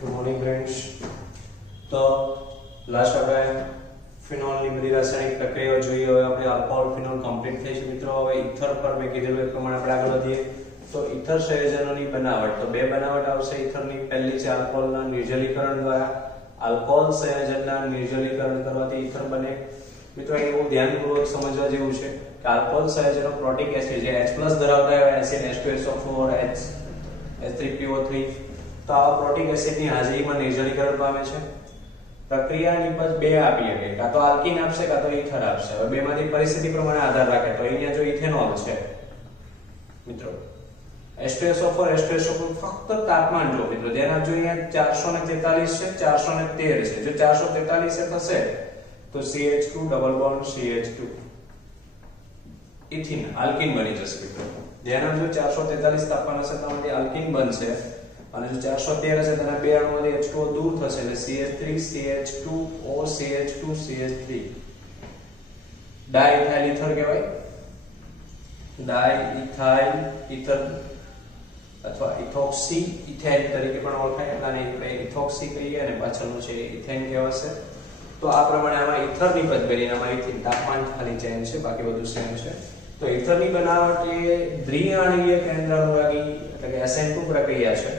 Good morning friends. તો last આપણે ફિનોલની બધી રાસાયણિક પ્રક્રિયાઓ જોઈએ. હવે આપણે આલ્કોહોલ ફિનોલ કમ્પ્લીટ થઈ છે મિત્રો. હવે ઈથર પર મેં કીધેલું એ પ્રમાણે આપણે આગળ વધીએ. તો ઈથર સંયોજનોની બનાવટ, તો બે બનાવટ આવશે ઈથરની. પહેલી છે આલ્કોહોલના નિર્જલીકરણ દ્વારા. આલ્કોહોલ સંયોજનના નિર્જલીકરણ કરવાથી ઈથર બને. મિત્રો એ બહુ ધ્યાનપૂર્વક સમજવા જેવું છે કે આલ્કોહોલ સંયોજનો પ્રોટિક એસિડ જે H+ ધરાવતા હોય એસિડ H2SO4 H3PO3, તો આ પ્રોટિક એસિડની હાજરીમાં નિર્જલીકરણ પામે છે. પ્રક્રિયા નિપજ બે આપી શકે, કાં તો આલ્કીન આપશે કાં તો ઈથર આપશે. હવે બેમાંથી પરિસ્થિતિ પ્રમાણે આધાર રાખે. તો અહીંયા જો ઇથેનોલ છે મિત્રો, H2SO4 ફક્ત તાપમાન જો મિત્રો ધ્યાન આપજો, અહીંયા 443 છે, 413 છે. જો 443 થશે તો CH2 double bond CH2 ethene alkene બની જશે મિત્રો. ધ્યાન આપજો 443 તાપમાન હશે તો આમાંથી આલ્કીન બનશે, અને જો 413 હશે તો બે અણુઓમાંથી H2O દૂર થશે એટલે CH3 CH2O CH2 CH3 ડાઇઇથાઇલ ether કહેવાય. ડાઇઇથાઇલ ઈથર અથવા ઇથોક્સી ઇથેન તરીકે પણ ઓળખાય. આને આપણે ઇથોક્સી કહીએ અને પાછળનું છે ઇથેન કહેવાશે. તો આ પ્રમાણે આમાં ઈથર નિપજ બનીને અમારી તાપમાન ખાલી ચેન્જ છે, બાકી બધું સેમ છે. તો ઈથરની બનાવટ એ દ્વિઆણવીય કેન્દ્રાનુરાગી એટલે કે SN2 પ્રક્રિયા છે,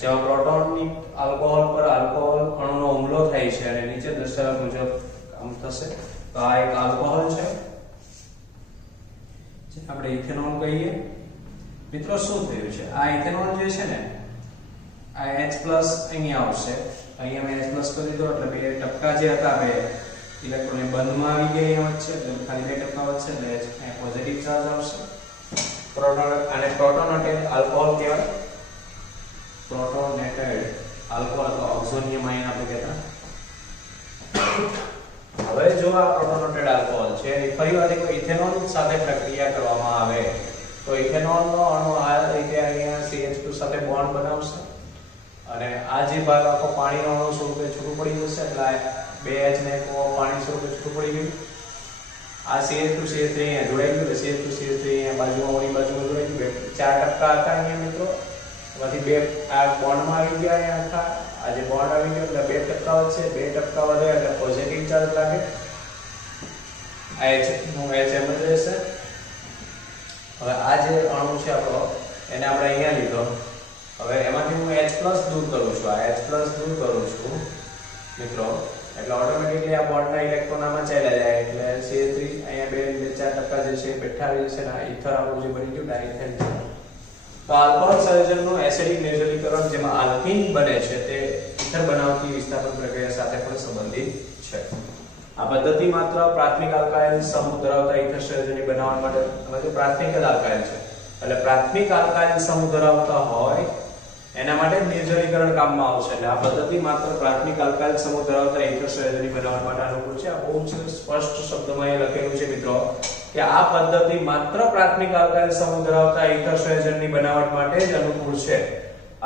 જેમાં પ્રોટોનની આલ્કોહોલ પર આલ્કોહોલ અણુનો હુમલો થાય છે અને નીચે દર્શાવ્યા મુજબ કામ થશે. તો આ એક આલ્કોહોલ છે જે આપણે ઇથેનોલ કહીએ. મિત્રો શું થયું છે, આ ઇથેનોલ જે છે ને આ H+ અહીંયા આવશે, અહીંયા મેં H+ કરી દીધો એટલે બે ટપકા જે હતા બે ઇલેક્ટ્રોન એ બંધમાં આવી ગયા અહીંયા વચ્ચે, એટલે ખાલી બે ટપકા વચ્ચે એટલે અહીંયા પોઝિટિવ ચાર્જ આવશે. પ્રોટોન અને પ્રોટોનેટેડ આલ્કોહોલ કહેવાય. પ્રોટોનેટેડ આલ્કોહોલ અથવા ઓક્ઝોનિયમ આયન આપણે કહેતા. હવે જો આ પ્રોટોનેટેડ આલ્કોહોલ છે એ ફરીવાર કોઈ ઇથેનોલ સાથે પ્રક્રિયા કરવામાં આવે તો ઇથેનોલનો અણુ આ રીતે અહીંયા CH2 સાથે બોન્ડ બનાવશે અને આ જે ભાગ આખો પાણીનો અણુ સ્વરૂપે છૂટું પડી જશે. એટલે બે H ને પાણી સ્વરૂપે છૂટું પડી ગયું. આ CH2 CH3 અહીંયા જોડાઈ ગયું એટલે CH2 CH3 અહીંયા બાજુમાં ઓલી બાજુમાં જોડાઈ ગયું. ચાર ટપકા હતા અહીંયા મિત્રો, એમાંથી બે આ બોન્ડમાં આવી ગયા. અહીંયા આખા આ જે બોન્ડ આવી ગયો એટલે બે ટપકા વચ્ચે બે ટપકા વધે એટલે પોઝિટિવ ચાર્જ લાગે. આ H નું H એમ જ રહેશે. હવે આ જે અણુ છે આપણો એને આપણે અહીંયા લીધો. હવે એમાંથી હું H+ દૂર કરું છું, આ H+ દૂર કરું છું મિત્રો, એટલે ઓટોમેટિકલી આ બોન્ડના ઇલેક્ટ્રોન આમાં ચાલ્યા જાય એટલે CH3 અહીંયા બે ચાર ટપકા જે છે બેઠા રહી છે ને ઈથર આપણું જે બની ગયું ડાઇઇથાઇલ. તો આલ્કોહોલ સંયોજનનું એસિડિક નિર્જલીકરણ જેમાં આલ્કીન બને છે તે ઈથર બનાવતી વિસ્થાપન પ્રક્રિયા સાથે પણ સંબંધિત છે. આ પદ્ધતિ માત્ર પ્રાથમિક આલ્કાઇલ સમૂહ ધરાવતા ઈથર સંયોજનની બનાવટ માટે, હવે તો પ્રાથમિક જ આલ્કાઇલ છે એટલે પ્રાથમિક આલ્કાઇલ સમૂહ ધરાવતા હોય એના માટે નિર્જલીકરણ કામમાં આવશે. એટલે આ પદ્ધતિ માત્ર પ્રાથમિક આલ્કાઇલ સમૂહ ધરાવતા ઈથર સંયોજનની બનાવટ માટે અનુકૂળ છે. આ બહુ જ સ્પષ્ટ શબ્દમાં અહીં લખેલું છે મિત્રો કે આ પદ્ધતિ માત્ર પ્રાથમિક આલ્કાઇલ સમૂહ ધરાવતા ઈથર સંયોજનની બનાવટ માટે જ અનુકૂળ છે.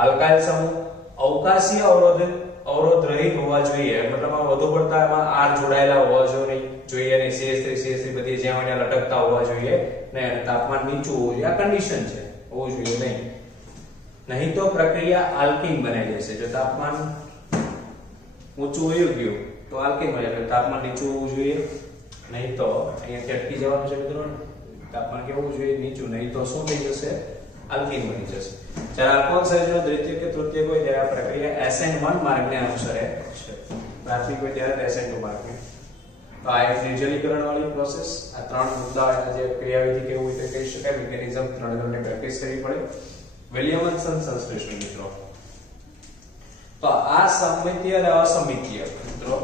આલ્કાઇલ સમૂહ અવકાશીય અવરોધ રહિત હોવા જોઈએ, મતલબ વધુ પડતા એમાં R જોડાયેલા હોવા જોઈએ નહીં. CH3 બધી જ્યાં ત્યાં લટકતા હોવા જોઈએ ને તાપમાન નીચું હોવું જોઈએ. આ કન્ડિશન છે, હોવું જોઈએ નહીં. નહીં તો પ્રક્રિયા આલ્કીન બનાવી દેશે. જો તાપમાન ઊંચું વયું ગયું તો આલ્કીન બને, એટલે તાપમાન નીચું હોવું જોઈએ. નહીં તો અહીંયાથી અટકી જવાનું છે મિત્રો. તાપમાન કેવું જોઈએ નીચું, નહીં તો શું થઈ જશે, આલ્કીન બની જશે. જ્યારે આલ્કોહોલ સંયોજનો દ્વિતીય કે તૃતીય હોય ત્યારે આ પ્રક્રિયા SN1 માર્ગને અનુસરે છે. પ્રાથમિક હોય ત્યારે SN2 માર્ગને. તો આ એક નિર્જલીકરણ વાળી પ્રોસેસ. આ ત્રણ મુદ્દા જે ક્રિયાવિધિ કેવું હોય તે કહી શકાય. મિકેનિઝમ ત્રણને પ્રેક્ટિસ કરવી પડે. વિલિયમસન સંશ્લેષણ મિત્રો, તો આ સમમિતીય અને અસમિતીય મિત્રો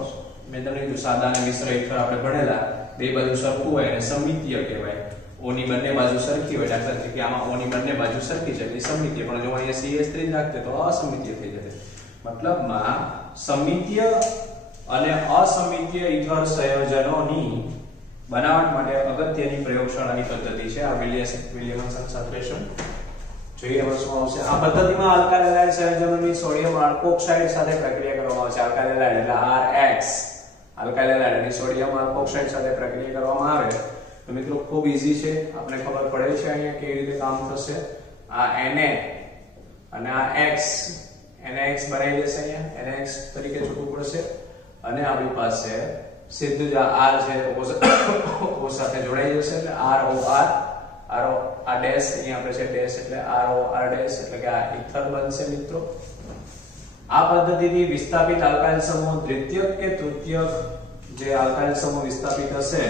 મેં તમને કીધું સાદા અને મિશ્ર ઈથર આપણે ભણેલા, બે બાજુ સરખું હોય અને સમમિતીય કહેવાય. O ની બંને બાજુ સરખી હોય, દાખલા તરીકે આમાં O ની બંને બાજુ સરખી છે એટલે સમમિતીય, પણ જો અહીંયા CH3 રાખતે તો અસમિતીય થઈ જશે. મતલબમાં સમમિતીય અને અસમિતીય ઈથર સંયોજનોની બનાવટ માટે અગત્યની પ્રયોગશાળાની પદ્ધતિ છે આ વિલિયમસન સંશ્લેષણ. જોઈએ હવે શું આવશે. આ પદ્ધતિમાં આલ્કાઇલ હેલાઇડ સંયોજનોની સોડિયમ આલ્કોક્સાઇડ સાથે પ્રક્રિયા કરવામાં આવે છે. આલ્કાઇલ હેલાઇડ એટલે RX, આલ્કાઇલ હેલાઇડ અને સોડિયમ આલ્કોક્સાઇડ સાથે પ્રક્રિયા કરવામાં આવે તો મિત્રો ખૂબ ઈઝી છે, આપણે ખબર પડે છે અહીંયા કેવી રીતે કામ થશે. આ Na અને આ X NaX બનાવી દેશે અહીંયા NaX તરીકે છૂટું પડશે અને આપણી પાસે સીધું જ આ R છે O સાથે જોડાઈ જશે એટલે ROR આ ડેશ અહીંયા આપણે છે ડેશ એટલે ROR ડેશ એટલે કે આ ઇથર બનશે મિત્રો। આ પદ્ધતિથી વિસ્થાપિત આલ્કાઇલ સમૂહ દ્વિતીયક કે તૃતીયક જે આલ્કાઇલ સમૂહ વિસ્થાપિત હશે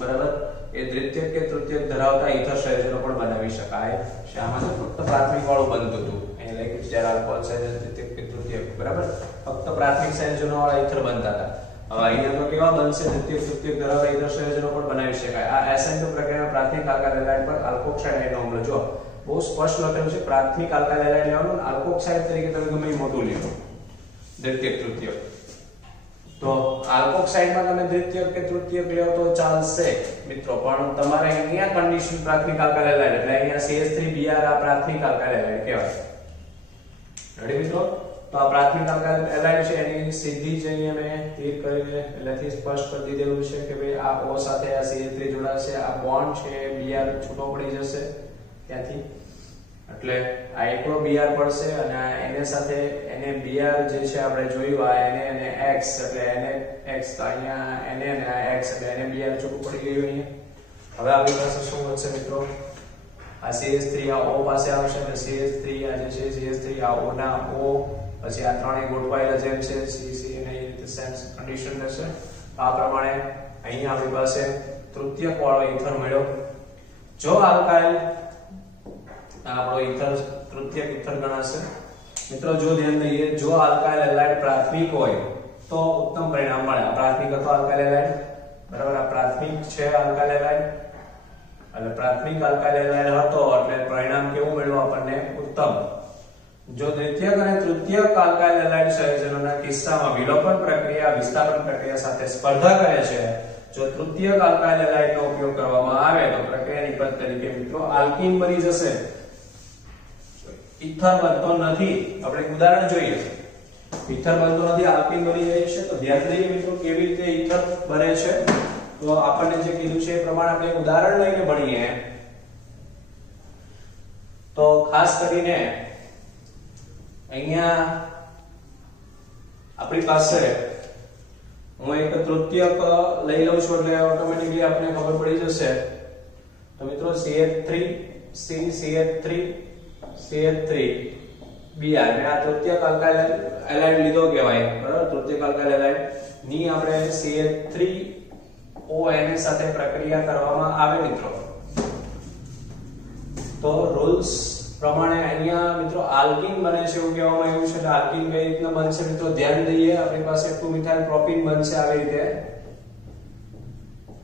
બરાબર એ દ્વિતીયક કે તૃતીયક ધરાવતા ઇથર સંયોજનો પણ બનાવી શકાય છે। આમાં ફક્ત પ્રાથમિક વાળું બનતું હતું અહીં લખ્યું છે જ્યારે આલ્કોહોલ સંયોજન દ્વિતીયક કે તૃતીયક બરાબર ફક્ત પ્રાથમિક સંયોજનો વાળા ઇથર બનતા હતા। હવે અહીંયા તો કેવા બનશે દ્વિતીયક તૃતીયક ધરાવતા ઇથર સંયોજનો પણ બનાવી શકાય। આ SN2 પ્રક્રિયામાં પ્રાથમિક આલ્કાઇલ હેલાઇડ પર આલ્કોક્સાઇડ આયનો અમ્લ જો બહુ સ્પષ્ટ લખેલું છે પ્રાથમિક આલ્કાઇલ હેલાઇડ લેવાનું આલ્કોક્સાઇડ તરીકે તમે ગમે એ મોટું લ્યો દ્વિતીયક તૃતીયક તો આલ્કોક્સાઇડમાં તમે દ્વિતીયક કે તૃતીયક લ્યો તો ચાલશે મિત્રો પણ તમારે અહીંયા કન્ડિશન પ્રાથમિક આલ્કાઇલ હેલાઇડ એટલે અહીંયા CH3Br આ પ્રાથમિક આલ્કાઇલ હેલાઇડ કહેવાય। રેડી મિત્રો તો આ પ્રાથમિક આલ્કાઇલ હેલાઇડ છે એની સીધી જ અહીંયા મેં તીર કરીને પહેલેથી સ્પષ્ટ કરી દીધેલું છે કે ભાઈ આ O સાથે આ CH3 જોડાશે આ બોન્ડ છે Br છૂટો પડી જશે ત્યાંથી એટલે આ એકલો Br પડશે અને આ Na સાથે NaBr જે છે આપણે જોયું આ Na અને X એટલે NaX તો અહીંયા Na અને આ X એટલે NaBr છૂટું પડી ગયું અહીંયા। હવે આપણી પાસે શું વધશે મિત્રો આ CH3 આ O પાસે આવશે અને CH3 આ જે છે CH3 આ O ના O પછી આ ત્રણેય ગોઠવાયેલા જેમ છે CC અને એ રીતે સેમ કન્ડિશન રહેશે। આ પ્રમાણે અહીંયા આપણી પાસે તૃતીયક વાળો ઇથર મળ્યો। જો આલ્કાઇલ આપણો ઇથર તૃતીયક ઇથર ગણાશે મિત્રો। જો ધ્યાન દઈએ જો આલ્કાઇલ હેલાઇડ પ્રાથમિક હોય તો ઉત્તમ પરિણામ મળે। આ પ્રાથમિક હતો આલ્કાઇલ હેલાઇડ બરાબર આ પ્રાથમિક છે આલ્કાઇલ હેલાઇડ એટલે પ્રાથમિક આલ્કાઇલ હેલાઇડ હતો એટલે પરિણામ કેવું મળ્યું આપણને ઉત્તમ। જો દ્વિતીયક અને તૃતીયક આલ્કાઇલ હેલાઇડ સંયોજનોના કિસ્સામાં વિલોપન પ્રક્રિયા વિસ્થાપન પ્રક્રિયા સાથે સ્પર્ધા કરે છે જો તૃતીયક આલ્કાઇલ હેલાઇડનો ઉપયોગ કરવામાં આવે તો પ્રક્રિયાની પદ તરીકે મિત્રો આલ્કીન બની જશે ઇથર બનતો નથી। આપણે એક ઉદાહરણ જોઈએ ઇથર બનતો નથી આલ્કીન બની જાય છે તો ધ્યાન દઈએ મિત્રો કેવી રીતે ઇથર બને છે તો આપણને જે કીધું છે એ પ્રમાણે આપણે એક ઉદાહરણ લઈને ભણીએ તો ખાસ કરીને અહીંયા આપણી પાસે હું એક તૃતીયક લઈ લઉં છું એટલે ઓટોમેટિકલી આપણને ખબર પડી જશે તો મિત્રો CH3 CH3 CH3 Br મે આ તૃતીયક આલ્કાઇલ હેલાઇડ લીધો કહેવાય બરાબર તૃતીયક આલ્કાઇલ હેલાઇડ ની આપણે CH3ONA સાથે પ્રક્રિયા કરવામાં આવે મિત્રો તો રૂલ્સ પ્રમાણે અહીંયા મિત્રો આલ્કીન બને છે એવું કહેવામાં આવ્યું છે એટલે આલ્કીન કઈ રીતના બનશે મિત્રો ધ્યાન દઈએ આપણી પાસે 2 મિથાઇલ પ્રોપીન બનશે આવી રીતે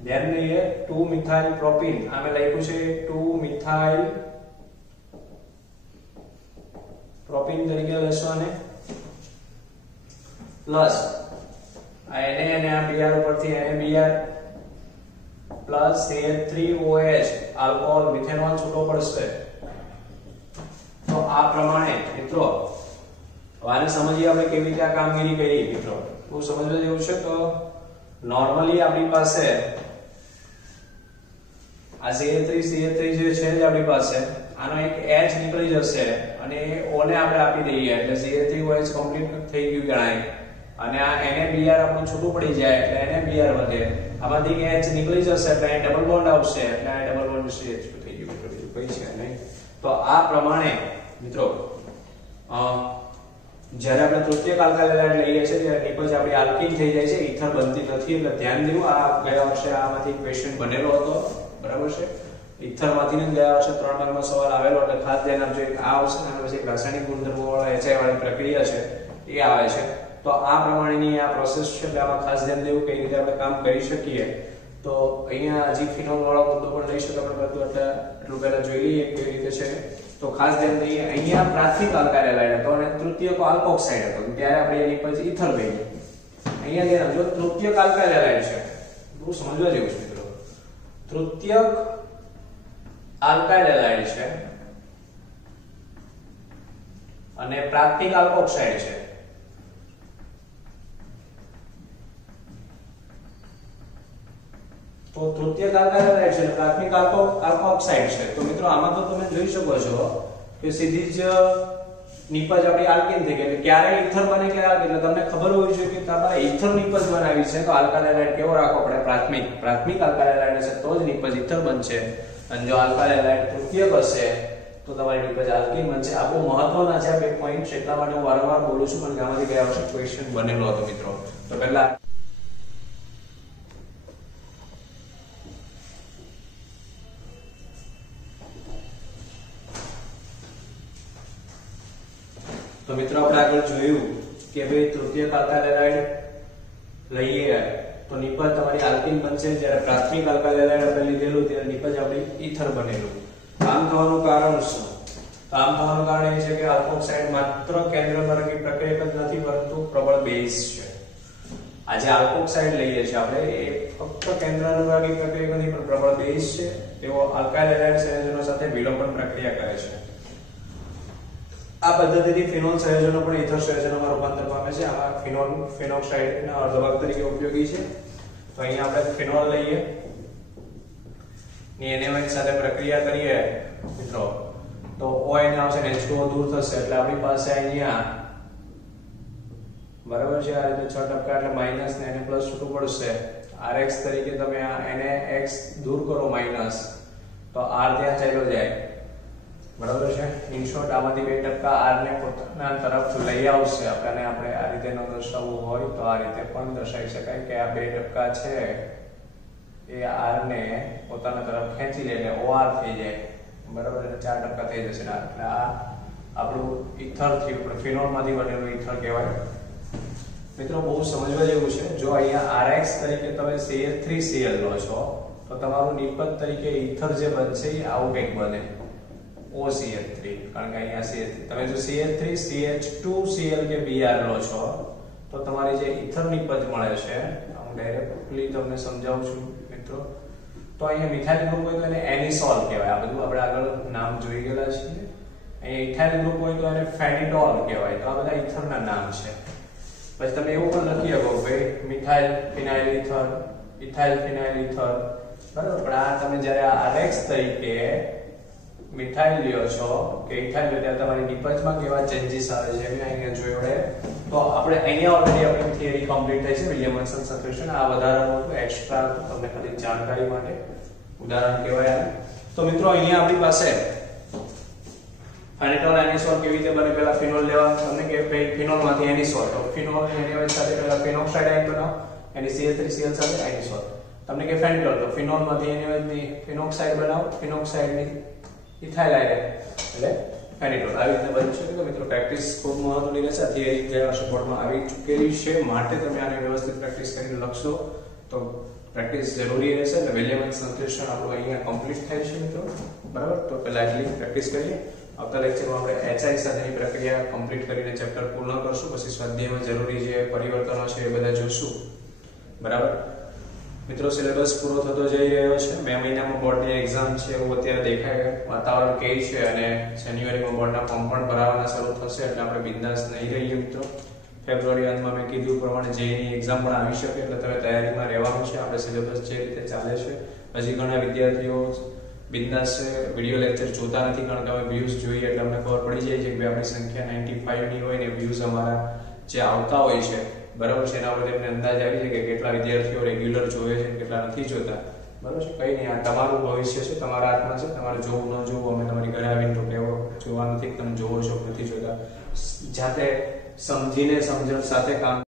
ધ્યાન દઈએ 2 મિથાઇલ પ્રોપીન આમે લખ્યું છે 2 મિથાઇલ પ્રોપીન તરીકે લેશો અને પ્લસ આ Na અને આ Br ઉપરથી NaBr plus CH3OH alcohol methanol છૂટો પડશે તો આ પ્રમાણે મિત્રો આને સમજીએ આપણે કેવી રીતે આ કામગીરી કરી મિત્રો બહુ સમજવા જેવું છે તો નોર્મલી આપણી પાસે આ CH3 જે છે જ આપણી પાસે આનો એક H નીકળી જશે અને O ને આપણે આપી દઈએ એટલે CH3OH કમ્પ્લીટ થઈ ગયું ગણાય અને આ NaBr આપણું છૂટું પડી જાય એટલે NaBr વધે આમાંથી H નીકળી જશે એટલે અહીં ડબલ બોન્ડ આવશે એટલે આ ડબલ બોન્ડ CH2 થઈ ગયું એટલે બીજું કઈ છે નહીં તો આ પ્રમાણે મિત્રો જ્યારે આપણે તૃતીયક આલ્કાઇલ હેલાઇડ લઈએ છીએ ત્યારે નિપજ આપણી આલ્કીન થઈ જાય છે ઇથર બનતી નથી એટલે ધ્યાન દેવું આ ગયા વર્ષે આમાંથી ક્વેશ્ચન બનેલો હતો બરાબર છે ઇથર માંથી ને ગયા વર્ષે 3 માર્કમાં સવાલ આવેલો એટલે ખાસ ધ્યાન આપજો એક આ આવશે અને પછી રાસાયણિક ગુણધર્મો વાળા HI વાળી પ્રક્રિયા છે એ આવે છે તો આ પ્રમાણેની આ પ્રોસેસ છે એટલે આમાં ખાસ ધ્યાન દેવું કઈ રીતે આપણે કામ કરી શકીએ તો અહીંયા હજી ફિનોલ વાળો મુદ્દો પણ લઈ શકો આપણે બધું એટલે એટલું પહેલા જોઈ લઈએ કેવી રીતે છે તો ખાસ ધ્યાન દઈએ અહીંયા પ્રાથમિક આલ્કાઇલ હેલાઇડ હતો અને તૃતીયક આલ્કોક્સાઇડ હતો ત્યારે આપણે એની પછી ઇથર લઈ અહીંયા ધ્યાન આપજો તૃતીયક આલ્કાઇલ હેલાઇડ છે બહુ સમજવા જેવું છે મિત્રો તૃતીયક આલ્કાઇલ હેલાઇડ છે અને પ્રાથમિક આલ્કોક્સાઇડ છે તો તૃતીયક આલ્કાઇલ હેલાઇડ છે પ્રાથમિક આલ્કોક્સાઇડ છે તો મિત્રો આમાં તો તમે જોઈ શકો છો કે સીધી જ નિપજ આપણી આલ્કેન થઈ ગઈ. એટલે ક્યારે ઇથર બને ક્યારે આલ્કેન, એટલે તમને ખબર હોવી જોઈએ કે તમારે ઇથર નિપજ બનાવી છે તો આલ્કાઇલ હાઇડ્રાઇડ કેવો રાખવો પડે, પ્રાથમિક આલ્કાઇલ હાઇડ્રાઇડ હશે તો જ નિપજ ઇથર બનશે. અને જો આલ્કાઇલ હાઇડ્રાઇડ તૃતીયક હશે તો તમારી નિપજ આલ્કીન બનશે. આ બહુ મહત્વના છે આ બે પોઈન્ટ, એટલા માટે હું વારંવાર બોલું છું પણ આમાંથી ગયા વર્ષે ક્વેશ્ચન બનેલો હતો મિત્રો. તો પહેલા તો મિત્રો આપણે આગળ જોયું કે ભાઈ તૃતીયક આલ્કાઇલ હાઇડ્રાઇડ લઈએ તો નિપજ તમારી આલ્કીન બનશે, જ્યારે પ્રાથમિક આલ્કાઇલ હાઇડ્રાઇડ આપણે લીધેલું ત્યારે નિપજ આપણી ઈથર બનેલું. આમ થવાનું કારણ શું? આમ થવાનું કારણ એ છે કે આલ્કોક્સાઇડ માત્ર કેન્દ્રમાર્ગી પ્રક્રિયક જ નથી પરંતુ પ્રબળ બેઝ છે. આજે આલ્કોક્સાઇડ લઈએ છીએ આપણે એ ફક્ત કેન્દ્રમાર્ગી પ્રક્રિયક નથી પણ પ્રબળ બેઝ છે. તેઓ આલ્કાઇલ હાઇડ્રાઇડ સંયોજનો સાથે વિલોપન પ્રક્રિયા કરે છે. આ પદ્ધતિથી ફિનોલ સંયોજનો પણ ઇથર સંયોજનોમાં રૂપાંતર પામે છે. આમાં ફિનોલ ફેનોક્સાઇડના અર્ધભાગ તરીકે ઉપયોગી છે. તો અહીંયા આપણે ફિનોલ લઈએ ની NaOH સાથે પ્રક્રિયા કરીએ મિત્રો તો OH આવશે ને H2O દૂર થશે એટલે આપણી પાસે અહીંયા બરાબર છે આ રીતે 6 ટકા એટલે માઈનસ ને એને પ્લસ 2 પડશે. Rx તરીકે તમે આ NaX દૂર કરો માઈનસ તો R ત્યાં ચાલ્યો જાય બરાબર છે. ઇન શોર્ટ આમાંથી 2% R ને પોતાના તરફ લઈ આવશે. આપણે આ રીતે ન દર્શાવવું હોય તો આ રીતે પણ દર્શાવી શકાય કે આ 2% છે એ R ને પોતાના તરફ ખેંચી લે એટલે OR થઈ જાય બરાબર, એટલે 4% થઈ જશે. એટલે આ આપણું ઈથર થયું પણ ફિનોલ માંથી બનેલું ઈથર કહેવાય. મિત્રો બહુ સમજવા જેવું છે. જો અહીંયા Rx તરીકે તમે CH3Cl લો છો તો તમારું નિપજ તરીકે ઈથર જે બનશે એ આવું કંઈક બને OCH3, કારણ કે અહીંયા CH3 તમે જો CH3CH2Cl કે Br લો છો તો તમારી જે ઈથર નિપજ મળે છે હું ડાયરેક્ટલી તમને સમજાવું છું મિત્રો. તો અહીંયા મિથાઇલ ગ્રુપ હોય તો એને એનિસોલ કહેવાય. આ બધું આપણે આગળ નામ જોઈ ગયેલા છીએ. અહીંયા ઇથાઇલ ગ્રુપ હોય તો એને ફેનિટોલ કહેવાય. તો આ બધા ઈથરના નામ છે. પછી તમે એવું પણ લખી શકો ભાઈ મિથાઇલ ફિનાઇલ ઈથર, ઇથાઇલ ફિનાઇલ ઈથર બરાબર. પણ આ તમે જ્યારે Rx તરીકે મિથાઇલ લ્યો છો કે ઇથાઇલ લ્યો ત્યારે તમારી નિપજમાં કેવા ચેન્જીસ આવે છે એ અહીંયા જોયો. તો આપણે અહીંયા ઓલરેડી આપણી થિયરી કમ્પ્લીટ થઈ છે વિલિયમસન સબસ્ટિટ્યુશન. આ વધારાનું હતું એક્સ્ટ્રા તમને ખાલી જાણકારી માટે ઉદાહરણ કહેવાય. તો મિત્રો અહીંયા આપણી પાસે ફેનિટોલ એનિસોલ કેવી રીતે બને પહેલા ફિનોલ લેવા તમને કે ફિનોલમાંથી એનિસોલ તો ફિનોલ ની NaOH સાથે પહેલા ફેનોક્સાઇડ આયન બનાવો એની CH3Cl સાથે એનિસોલ. તમને કે ફેનિટોલ તો ફિનોલમાંથી NaOH ની ફેનોક્સાઇડ બનાવો ફિનોક્સાઇડની ઇથાઇલ આયન એટલે ફેનિટોલ. આવી રીતે બની શકે. તો મિત્રો પ્રેક્ટિસ ખૂબ મહત્વની રહેશે. થિયરી ગયા વર્ષે બોર્ડમાં આવી ચૂકેલી છે માટે તમે આને વ્યવસ્થિત પ્રેક્ટિસ કરીને લખશો તો પ્રેક્ટિસ જરૂરી રહેશે. એટલે વિલિયમસન સબસ્ટિટ્યુશન આપણું અહીંયા કમ્પ્લીટ થાય છે મિત્રો બરાબર. તો પહેલા એટલી પ્રેક્ટિસ કરીએ. આવતા લેક્ચરમાં આપણે HI સાથેની પ્રક્રિયા કમ્પ્લીટ કરીને ચેપ્ટર પૂર્ણ કરશું. પછી સ્વાધ્યાયમાં જરૂરી જે પરિવર્તનો છે એ બધા જોશું બરાબર. મિત્રો સિલેબસ પૂરો થતો જઈ રહ્યો છે. 2 મહિનામાં બોર્ડની એક્ઝામ છે એવું અત્યારે દેખાય વાતાવરણ કહે છે અને જાન્યુઆરીમાં બોર્ડના ફોર્મ પણ ભરાવાના શરૂ થશે એટલે આપણે બિંદાસ નહીં રહીએ મિત્રો. ફેબ્રુઆરી અંતમાં મેં કીધું પ્રમાણે જેની એક્ઝામ પણ આવી શકે એટલે તમે તૈયારીમાં રહેવાનું છે. આપણે સિલેબસ જે રીતે ચાલે છે હજી ઘણા વિદ્યાર્થીઓ બિંદાસ વિડિયો લેક્ચર જોતા નથી કારણ કે અમે વ્યૂઝ જોઈએ એટલે અમને ખબર પડી જાય છે કે આપણી સંખ્યા 95 ની હોય ને વ્યૂઝ અમારા જે આવતા હોય છે બરાબર છે એના પર તમને અંદાજ આવી જાય કે કેટલા વિદ્યાર્થીઓ રેગ્યુલર જોવે છે કેટલા નથી જોતા બરાબર છે. કઈ નહીં, આ તમારું ભવિષ્ય છે, તમારા હાથમાં છે. તમારે જોવું ન જોવું અમે તમારી ઘરે આવીને તો કેવો જોવા નથી તમે જોવો છો નથી જોતા. જાતે સમજીને સમજણ સાથે કામ